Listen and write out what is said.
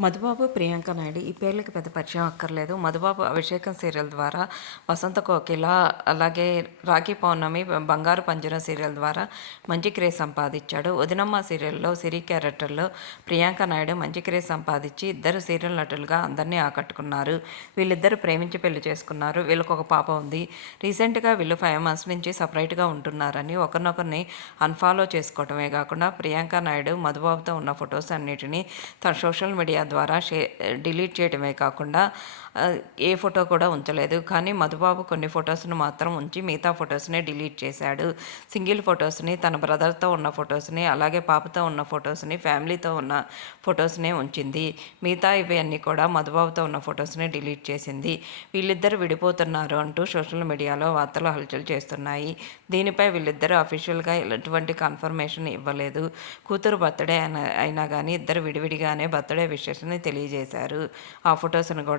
మధుబాబు, ప్రియాంక నాయుడు ఈ పేర్లకి పెద్ద పరిచయం అక్కర్లేదు. మధుబాబు 'అభిషేకం' సీరియల్ ద్వారా, 'వసంత కోకిల' అలాగే 'రాఖీ పౌర్ణమి', 'బంగారు పంజరం' సీరియల్ ద్వారా మంచి క్రేజ్ సంపాదించాడు. 'వదినమ్మ' సీరియల్లో సిరి క్యారెక్టర్లో ప్రియాంక నాయుడు మంచి క్రేజ్ సంపాదించి ఇద్దరు సీరియల్ నటులుగా అందరినీ ఆకట్టుకున్నారు. వీళ్ళిద్దరూ ప్రేమించి పెళ్లి చేసుకున్నారు. వీళ్ళకు ఒక పాప ఉంది. రీసెంట్గా వీళ్ళు 5 months నుంచి సపరేట్గా ఉంటున్నారని ఒకరినొకరిని అన్ఫాలో చేసుకోవటమే కాకుండా ప్రియాంక నాయుడు మధుబాబుతో ఉన్న ఫొటోస్ అన్నిటినీ తన సోషల్ మీడియా ద్వారా డిలీట్ చేయడమే కాకుండా ఏ ఫోటో కూడా ఉంచలేదు. కానీ మధుబాబు కొన్ని ఫొటోస్ను మాత్రం ఉంచి మిగతా ఫొటోస్ని డిలీట్ చేశాడు. సింగిల్ ఫొటోస్ని, తన బ్రదర్తో ఉన్న ఫొటోస్ని, అలాగే పాపతో ఉన్న ఫొటోస్ని, ఫ్యామిలీతో ఉన్న ఫొటోస్నే ఉంచింది. మిగతా ఇవన్నీ కూడా మధుబాబుతో ఉన్న ఫొటోస్ని డిలీట్ చేసింది. వీళ్ళిద్దరు విడిపోతున్నారు అంటూ సోషల్ మీడియాలో వార్తలు హల్చల్ చేస్తున్నాయి. దీనిపై వీళ్ళిద్దరూ అఫీషియల్గా ఎటువంటి కన్ఫర్మేషన్ ఇవ్వలేదు. కూతురు బర్త్డే అయినా కానీ ఇద్దరు విడివిడిగానే బర్త్డే విషెస్ని తెలియజేశారు. ఆ ఫొటోస్ని కూడా